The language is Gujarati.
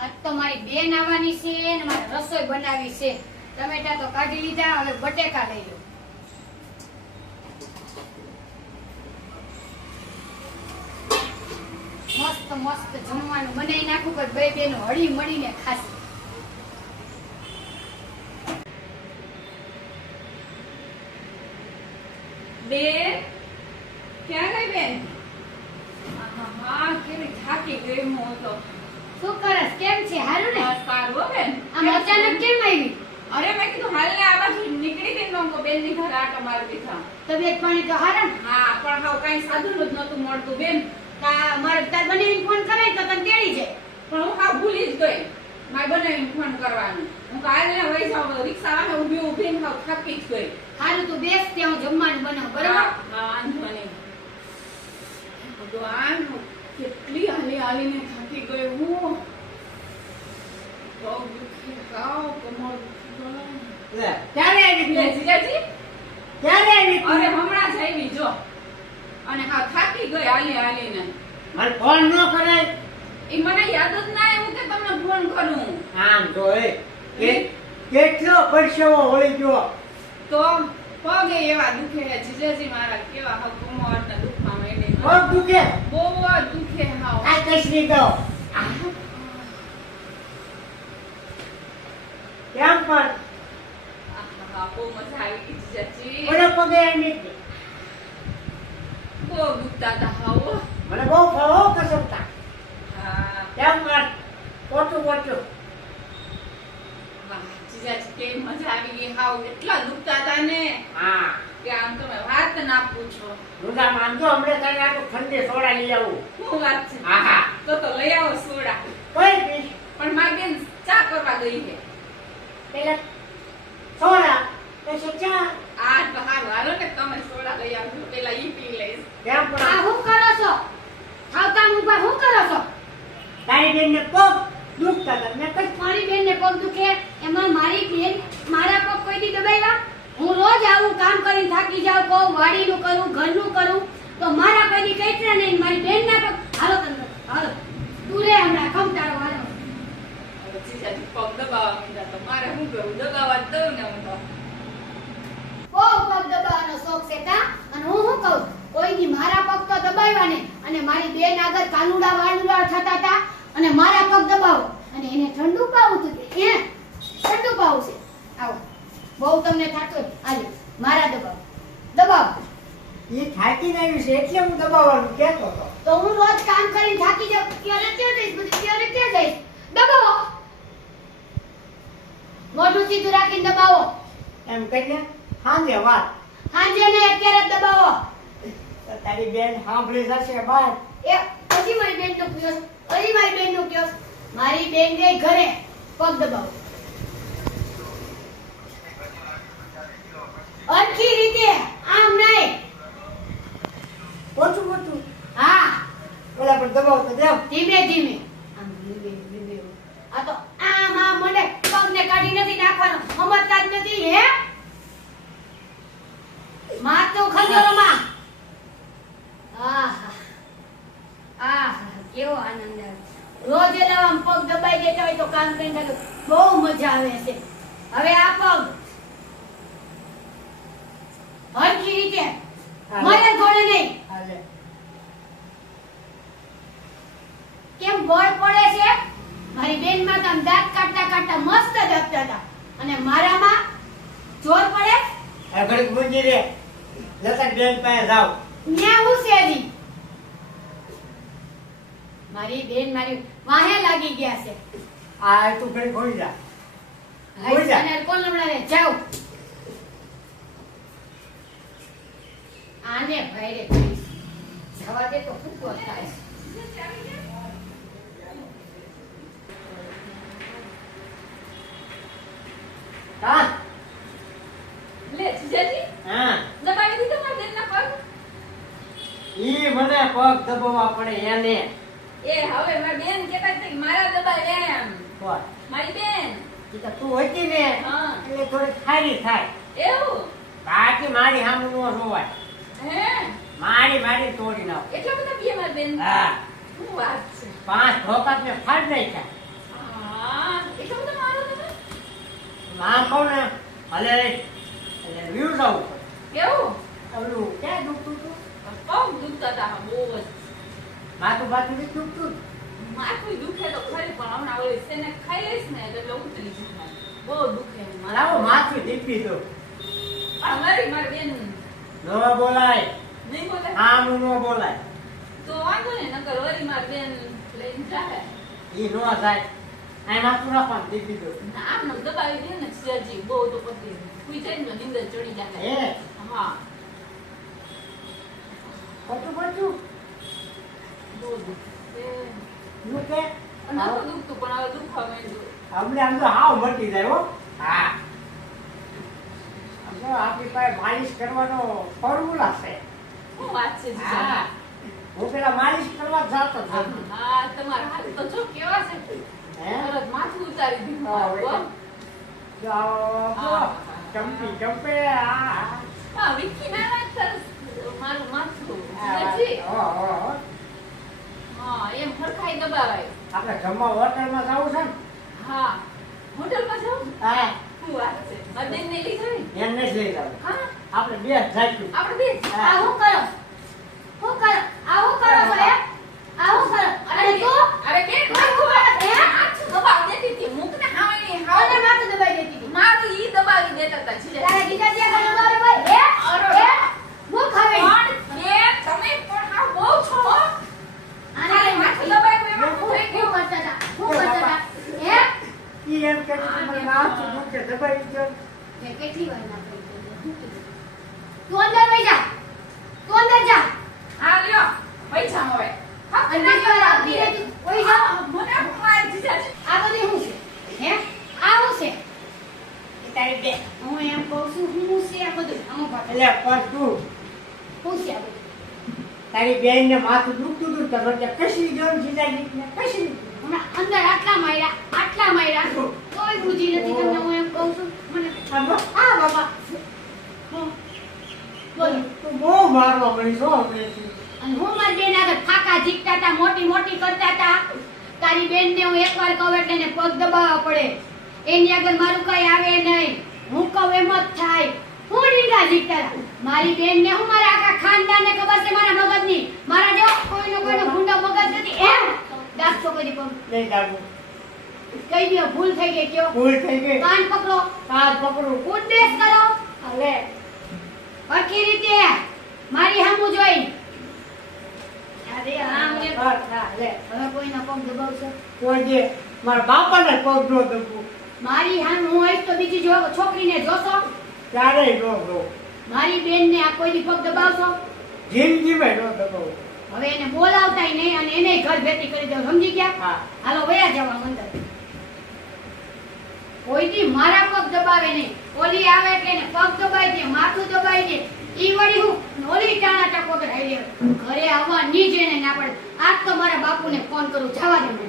આજ તો મારી બેન આવવાની છે ને મારે રસોઈ બનાવી છે. ટમેટા તો કાઢી લીધા, હવે બટેકા લઈ લો. મસ્ત મસ્ત જમવાનું બનાવી નાખું કે બે બેનો હળી મળીને ખાશે. બેન ક્યાં ગઈ બેન? હા કેવી થાકી ગઈ હું તો. શું કરસ? કેમ છે? હારું ને? સારું હો બેન. આમ અચાનક કેમ આવી? અરે મેં કીધું હાલ ને આ બાજુ નીકળી ગઈ ને બેન ની ઘરે આટો મારી દીધા. તબિયત પાણી તો હારા ને? હા પણ હવે કઈ સાધું જ નતું મળતું બેન. મારે તાર બનાવીને ફોન કરાય તો તને તેડી જાય. પણ હું હા ભૂલી જ ગઈ મારે બનાવીને ફોન કરવાનું. હું કાલે વહી જાઉં રિક્ષા વાળા ઊભી ઊભી ને થાકી જ ગઈ. હારું તું બેસ, ત્યાં હું જમવાનું બનાવું, બરાબર? હા વાંધો નહીં. ભગવાન કેટલી હાલી હાલીને થાકી ગઈ હું. પગ દુખે, કાવ, કમર દુખે. ક્યારે આવી લે જીજાજી, ક્યારે આવી અરે હમણાં જ આવી જો. અને હા થાકી ગઈ હાલી હાલીને. મને ફોન ન કરાય. એ મને યાદ જ ના આવ્યું કે તમને ફોન કરું. આમ તો કેટલો પરસેવો વળી ગયો. તો પગે એવા દુખે છે જીજાજી મારા, કેવા હા કમરના દુખવા માંડી. પગ દુખે. બહુ જ દુખે હાવ. આ કસરી દો. કેમ પણ આહા, બહુ મજા આવી ગઈ જીજાજી. મને પગે એની બહુ દુખતા હતા હાવ. મને બહુ ફળો કસરતા. હા કેમ પણ પોતું પોતું. વાહ જીજાજી કેવી મજા આવી ગઈ હાવ. એટલા દુખતા હતા ને હા કે આમ તમે વાત ના પૂછો. રૂડા માંગજો હમણાં તને આટલું ઠંડી સોડા લઈ આવું. શું વાત છે? આહા તો લઈ આવો સોડા. કોઈ પીશ પણ મારી બેન ચા કરવા ગઈ છે. પેલા સોડા પછી ચા. આ તો હારું હાલો ને તમે સોડા લઈ આવજો, પેલા ઈ પી લઈશ. કેમ પણ આ શું કરો છો? આવતા ઉપર શું કરો છો? તારી બેનને પગ દુખતા હતા. મેં કઈ મારી બેનને પગ દુખે, એમાં મારી બેન મારા પગ કોઈ દી દબાવ્યા? હું રોજ આવું કામ કરીને થાકી જાઉં, કહું વાડીનું કરું, ઘરનું કરું, તો મારા કોઈ દી કઈ નહીં. મારી બેનના પગ હાલો તમે હાલો તું રે હમણાં ખમતારો હાલો. હવે જીજાજી પગ દબાવવા માંડ્યા તો મારે શું કરું? દબાવવા જ દઉં ને હું તો. બહુ પગ દબાવવાનો શોખ છે કા? અને હું શું કહું, કોઈ દી મારા પગ તો દબાવ્યા ને, અને મારી બેન આગળ કાનુડા વાનુડા થતા હતા, અને મારા પગ દબાવો અને એને ઠંડુ પાવું હતું કે ઠંડુ પાવું છે. આવો બહુ તમને થાતો આલે મારા દબાવો. એ થાકી આવ્યું છે એટલે હું દબાવવાનું કહેતો હતો. તો હું રોજ કામ કરીને થાકી જાઉં, ક્યારે ક્યાં જઈશ, બધી ક્યારે ક્યાં જઈશ? દબાવો, મોઢું સીધું રાખીને દબાવો. એમ કહીને સાંજે વાત. હાંજે ને અત્યારે જ દબાવો. તો તારી બેન સાંભળી જશે બાર. એ હજી મારી બેન નો કયો, હજી મારી બેન નો કયો. મારી બેન ગઈ ઘરે, પગ દબાવો અરખી રીતે, આમ નહીં. પોચું પોચું. હા ઓલા પણ દબાવ તો દેવ. ધીમે ધીમે આમ ધીમે ધીમે. આ તો આમ આમ મને પગને કાઢી નથી નાખવાનો, સમજતા જ નથી હે. માથું ખજોરો માં. આહા આહા કેવો આનંદ આવે. રોજ એલા આમ પગ દબાઈ દેતા હોય તો કામ કરીને તો બહુ મજા આવે છે. હવે આ પગ હરખી રીતે, મને થોડે નહીં. હાલે. કેમ બળ પડે છે? મારી બેન માં તો આમ દાંત કાઢતા કાઢતા મસ્ત દબતા હતા, અને મારામાં જોર પડે. આ ઘડીક મૂકી રે. લતા બેન પાસે જાવ. ન્યા હું છે હજી? મારી બેન મારી વાહે લાગી ગયા છે. આ તું ઘડીક હોઈ જા. હોઈ જા. અને કોણ લમણાને જાવ. આને ભાઈ રે જવા દે તો ફૂકો થાય. હા લે જીજાજી હા. દબાવી દીધો મારા બેનના પગ. ઈ મને પગ દબાવવા પડે એને. એ હવે મારી બેન કહેતા હતી કે મારા દબાવે એમ. બોલ. મારી બેન ઈ તો તું હતી ને હા. એટલે થોડી ખારી થાય. એવું બાકી મારી સામે નો જોવાય. હે મારી તોડી નાખ. એટલા બધા પીએ મારી બેન. હા શું વાત છે? 5 ધોકા ને ફાડ નાખ્યા. હા આમ કહું ને ભલે એટલે વ્યૂ જાવું કેવું ઓલું ક્યાં દુખતું હતું પગ દુખતા હતા બહુ જ માથું બાથું બી દુખતું માથું દુખે તો ખરી પણ હમણાં ઓલી સેને ખાઈ લઈશ ને એટલે ઉતરી જશે બહુ દુખે લાવો માથું દીપી દો પણ મારી બેન ન બોલાય નહીં બોલે આમ ન બોલાય તો વાંધો ને નકર વરી મારી બેન લઈને જાય ઈ નો જાય આ માથું રાખવાનું દીપી દો આમ નમ દબાવી દે ને સજી બહુ તો પછી કોઈ જાય ને નીંદર ચડી જાય એ હા ખોટું ખોટું બહુ દુખે નું કે નતું દુખતું પણ હવે દુખવા માંડ્યું અમને આમ તો હાવ મટી જાય હો હા આમ તો આપણી પાસે માલિશ કરવાનો ફોર્મ્યુલા છે શું વાત છે હા જીજા? હું પેલા માલિશ કરવા જ જાતો હતો હા તમારા હાથ તો જો કેવા છે હે તરત માથું ઉતારી દીધું હા, મારું, હો. જો ચંપી ચંપે આ હા વિકી ના વાત સરસ મારું માથું આ જીજાજી. હો હા એમ ફરખાઈ દબાવાય આપણે જમવા હોટલમાં જવું છે ને હા હોટલમાં જાઉં હા શું વાત છે મારી બેનને લઈ જાય એને જ લઈ જાવ હા આપણે બે જ જાઈશું આપણે બે જ. આ હું કરો હું કરો આ હું કરો છો હે આ હું કરો અને તું અરે બેન માથું દબાવી દેતી હતી મૂકને હાવણી અને હાવ માથું દબાઈ દેતી હતી મારું ઈ દબાવી દેતા હતા જીજાજી. તારે જીજાજી આગળ દબાવે ભાઈ હે હે હું ખાવે પણ બેન તમે પણ હાવ બહુ છો હો. આને ખાલી માથું દબાવ્યું એમાં શું થઈ હું ગયું? કરતા હતા હું કરતા હતા હે ઈ એમ કે મને માથું દુખે દબાઈ ગયો મેં કેટલી વાર ના કહી તું અંદર વઈ જા તું અંદર જા હા લ્યો પૈસા હવે હા અને બીજી વાર આવતી રહેતી વઈ જા મને માર જીજાજી. આ બધી હું છે હે આ હું છે એ તારી બે હું એમ કહું છું હું છે આ બધું આમ ભાગ એટલે પણ તું હું છે આ બધું તારી બેન ને માથું દુખતું હતું તો કે કશી ગયું જીજાજી ને કશી હમણાં અંદર આટલા માર્યા કોઈ બુજી નથી તમને હું એમ કહું છું મને આ બાબા હું બોલ તું બહુ મારવા મળી છો હમણાંથી. અને હું મારી બેન આગળ ફાકા ઝીકતા હતા મોટી કરતા હતા તારી બેનને હું એકવાર કહું એટલે એને પગ દબાવવા પડે એની આગળ મારું કઈ આવે નહીં હું કહું એમ જ થાય હું ડીંગા ઝીકતા હતા મારી બેનને હું મારા આખા ખાનદાનને ખબર છે મારા મગજની મારા જેવો કોઈનો ભૂંડો મગજ નથી એમ દાખલો કરી પગ નહીં જાગું કહી દો ભૂલ થઈ ગઈ કયો ભૂલ થઈ ગઈ કાન પકડો કાચ પકડું ઉદ્દેશ કરો અલે હરખી રીતે મારી સામું જોઈ અરે આમ રે લે હવે કોઈના પગ દબાવશે કોઈ જે મારા બાપાને પગ નો દબું મારી હામ હું આવીશ તો બીજી જો છોકરીને જોશો ક્યારેય નો દો મારી બેનને આ કોઈ દી પગ દબાવશો જિંદગીમાં નો દબાવું હવે એને બોલાવતાય નહીં અને એને ઘર ભેટી કરી દો સમજી ગયા હા હાલો વયા જવા અંદર કોઈ દી મારા પગ દબાવે નહીં ઓલી આવે એટલે એને પગ દબાઈ દે માથું દબાઈ દે ઈ વળી હું ઓલી ટાણા ટકોર આવી ઘરે આવવા ની જ એને ના પડે આજ તો મારા બાપુને ફોન કરું જવા દે મને